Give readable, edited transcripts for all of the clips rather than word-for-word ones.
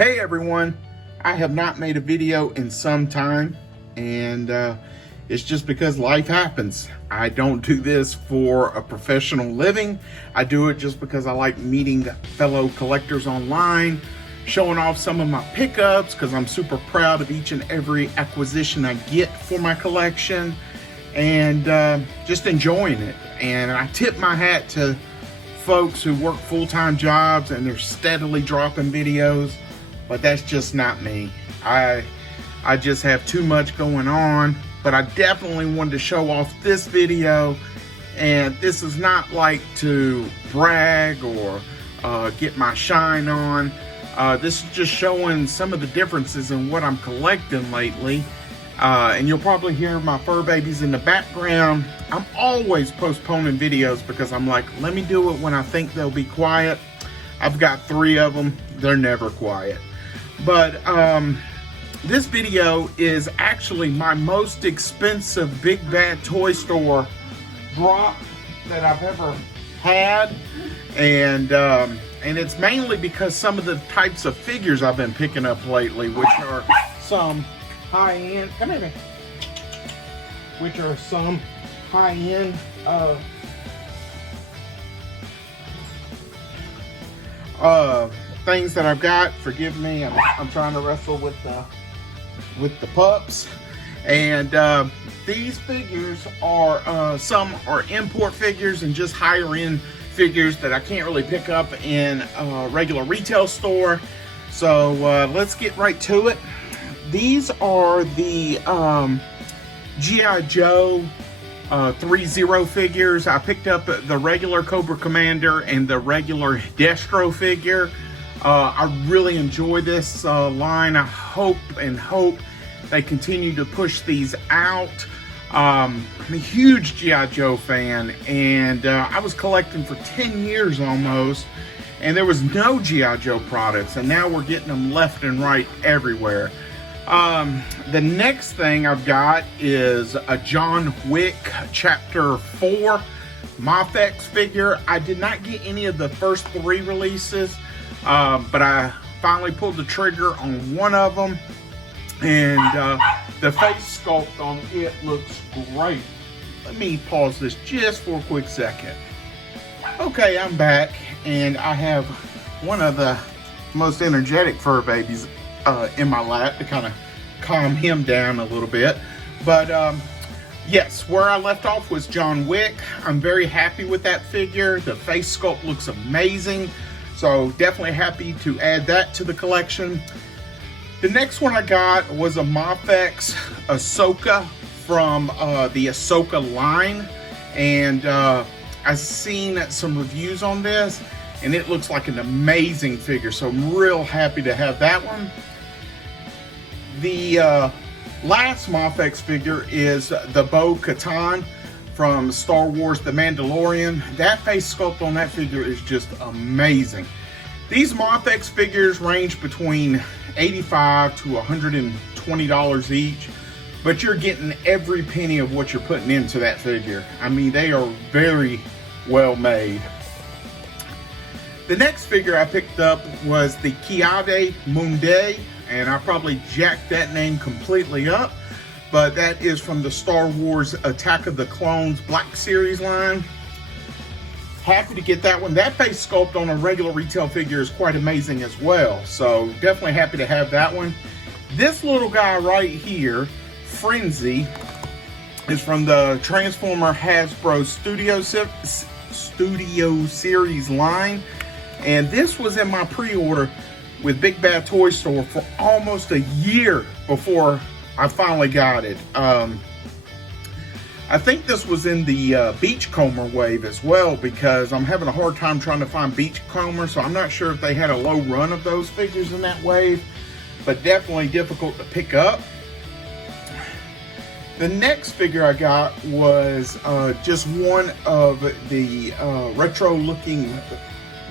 Hey everyone, I have not made a video in some time, and it's just because life happens. I don't do this for a professional living. I do it just because I like meeting fellow collectors online, showing off some of my pickups because I'm super proud of each and every acquisition I get for my collection, and just enjoying it. And I tip my hat to folks who work full-time jobs and they're steadily dropping videos. But that's just not me. I just have too much going on, but I definitely wanted to show off this video. And this is not like to brag or get my shine on. This is just showing some of the differences in what I'm collecting lately. And you'll probably hear my fur babies in the background. I'm always postponing videos because I'm like, let me do it when I think they'll be quiet. I've got 3 of them. They're never quiet. But this video is actually my most expensive Big Bad Toy Store drop that I've ever had, and it's mainly because some of the types of figures I've been picking up lately, which are some high-end. Come here, man. Which are some high-end things that I've got. Forgive me, I'm trying to wrestle with the pups. And these figures are some are import figures and just higher end figures that I can't really pick up in a regular retail store. So let's get right to it. These are the G.I. Joe 3-0 figures. I picked up the regular Cobra Commander and the regular Destro figure. I really enjoy this line. I hope they continue to push these out. I'm a huge G.I. Joe fan, and I was collecting for 10 years almost, and there was no G.I. Joe products, and now we're getting them left and right everywhere. The next thing I've got is a John Wick Chapter 4 Mafex figure. I did not get any of the first 3 releases, but I finally pulled the trigger on one of them, and the face sculpt on it looks great. Let me pause this just for a quick second. Okay, I'm back, and I have one of the most energetic fur babies in my lap to kind of calm him down a little bit. But yes, where I left off was John Wick. I'm very happy with that figure. The face sculpt looks amazing. So definitely happy to add that to the collection. The next one I got was a Mafex Ahsoka from the Ahsoka line. And I've seen some reviews on this, and it looks like an amazing figure. So I'm real happy to have that one. The last Mafex figure is the Bo-Katan from Star Wars The Mandalorian. That face sculpt on that figure is just amazing. These Mafex figures range between $85 to $120 each, but you're getting every penny of what you're putting into that figure. I mean, they are very well made. The next figure I picked up was the Kiade Mundi, and I probably jacked that name completely up, but that is from the Star Wars Attack of the Clones Black Series line. Happy to get that one. That face sculpt on a regular retail figure is quite amazing as well, so definitely happy to have that one. This little guy right here, Frenzy, is from the Transformer Hasbro Studio Series line, and this was in my pre-order with Big Bad Toy Store for almost a year before I finally got it. I think this was in the Beachcomber wave as well, because I'm having a hard time trying to find Beachcomber, so I'm not sure if they had a low run of those figures in that wave, but definitely difficult to pick up. The next figure I got was just one of the retro looking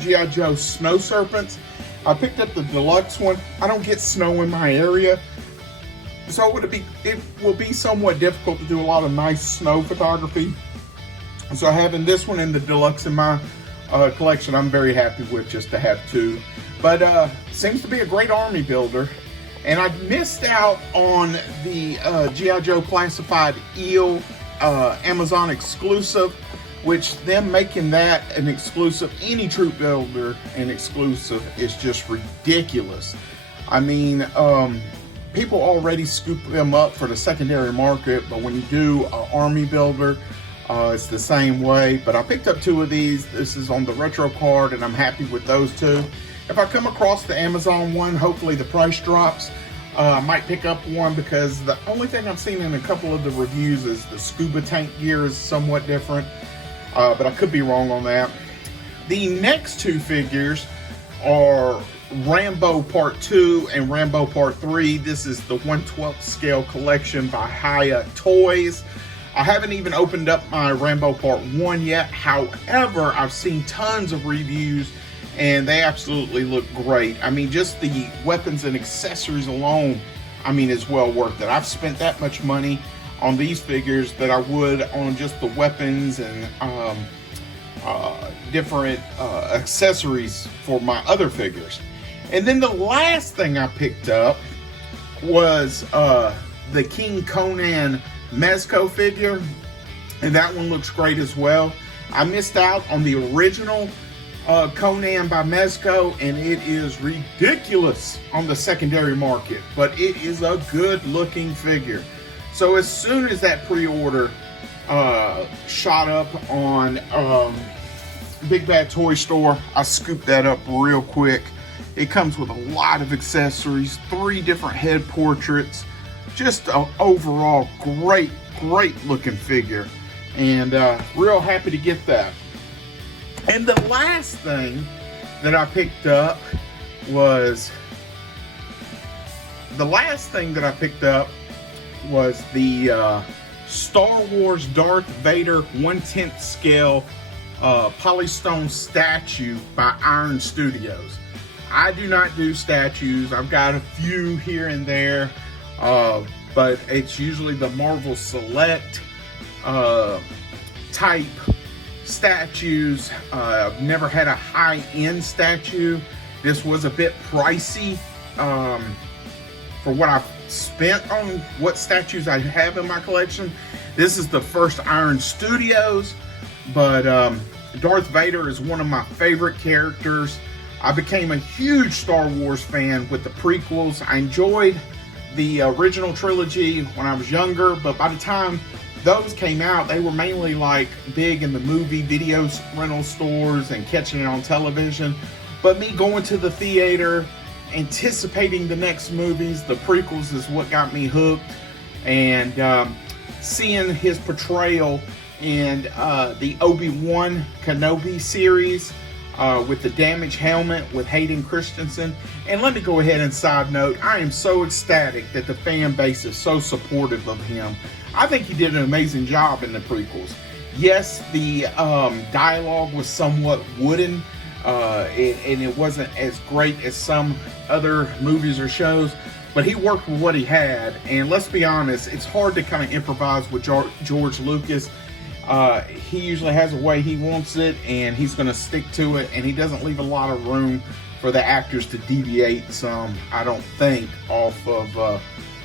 G.I. Joe Snow Serpents. I picked up the deluxe one. I don't get snow in my area, so it will be somewhat difficult to do a lot of nice snow photography. So having this one in the deluxe in my collection I'm very happy with just to have two. But seems to be a great army builder. And I missed out on the G.I. Joe Classified Eel Amazon exclusive, which them making that an exclusive, any troop builder an exclusive, is just ridiculous. I mean, people already scoop them up for the secondary market, but when you do an army builder, it's the same way. But I picked up two of these. This is on the retro card, and I'm happy with those two. If I come across the Amazon one, hopefully the price drops. I might pick up one, because the only thing I've seen in a couple of the reviews is the scuba tank gear is somewhat different, but I could be wrong on that. The next two figures are Rambo Part 2 and Rambo Part 3. This is the 1/12 scale collection by Hiya Toys. I haven't even opened up my Rambo Part 1 yet. However, I've seen tons of reviews and they absolutely look great. I mean, just the weapons and accessories alone, I mean, is well worth it. I've spent that much money on these figures that I would on just the weapons and different accessories for my other figures. And then the last thing I picked up was the King Conan Mezco figure, and that one looks great as well. I missed out on the original Conan by Mezco, and it is ridiculous on the secondary market, but it is a good looking figure. So as soon as that pre-order shot up on Big Bad Toy Store, I scooped that up real quick. It comes with a lot of accessories, 3 different head portraits, just an overall great looking figure, and real happy to get that. And the last thing that I picked up was the Star Wars Darth Vader 1/10 scale polystone statue by Iron Studios. I do not do statues. I've got a few here and there, but it's usually the Marvel Select type statues. I've never had a high-end statue. This was a bit pricey for what I've spent on what statues I have in my collection. This is the first Iron Studios, but Darth Vader is one of my favorite characters. I became a huge Star Wars fan with the prequels. I enjoyed the original trilogy when I was younger, but by the time those came out, they were mainly like big in the movie video rental stores and catching it on television. But me going to the theater, anticipating the next movies, the prequels, is what got me hooked. And seeing his portrayal in the Obi-Wan Kenobi series with the damaged helmet with Hayden Christensen. And let me go ahead and side note, I am so ecstatic that the fan base is so supportive of him. I think he did an amazing job in the prequels. Yes, the dialogue was somewhat wooden, and it wasn't as great as some other movies or shows, but he worked with what he had. And let's be honest, it's hard to kind of improvise with George Lucas. He usually has a way he wants it, and he's going to stick to it, and he doesn't leave a lot of room for the actors to deviate some, I don't think, off of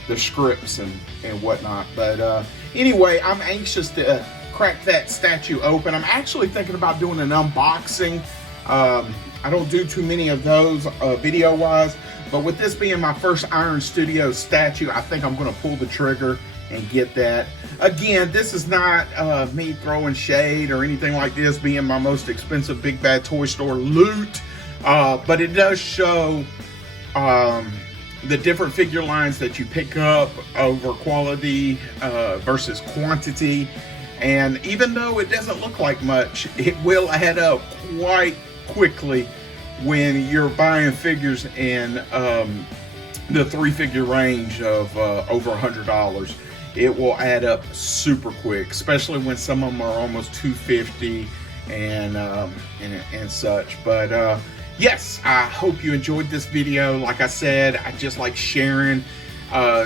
the scripts and whatnot. But anyway, I'm anxious to crack that statue open. I'm actually thinking about doing an unboxing. I don't do too many of those video wise, but with this being my first Iron Studios statue, I think I'm going to pull the trigger and get that. Again, this is not me throwing shade or anything like this being my most expensive Big Bad Toy Store loot, but it does show the different figure lines that you pick up over quality versus quantity. And even though it doesn't look like much, it will add up quite quickly when you're buying figures in the 3-figure range of over $100. It will add up super quick, especially when some of them are almost $250 and such. But yes, I hope you enjoyed this video. Like I said, I just like sharing,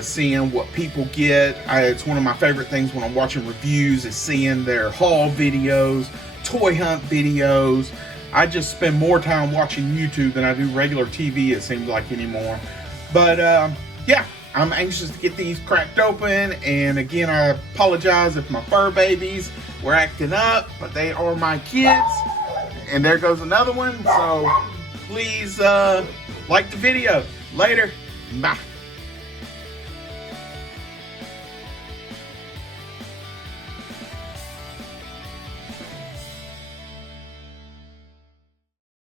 seeing what people get. It's one of my favorite things when I'm watching reviews, is seeing their haul videos, toy hunt videos. I just spend more time watching YouTube than I do regular TV, it seems like, anymore. But yeah, I'm anxious to get these cracked open. And again, I apologize if my fur babies were acting up, but they are my kids. And there goes another one. So please like the video. Later. Bye.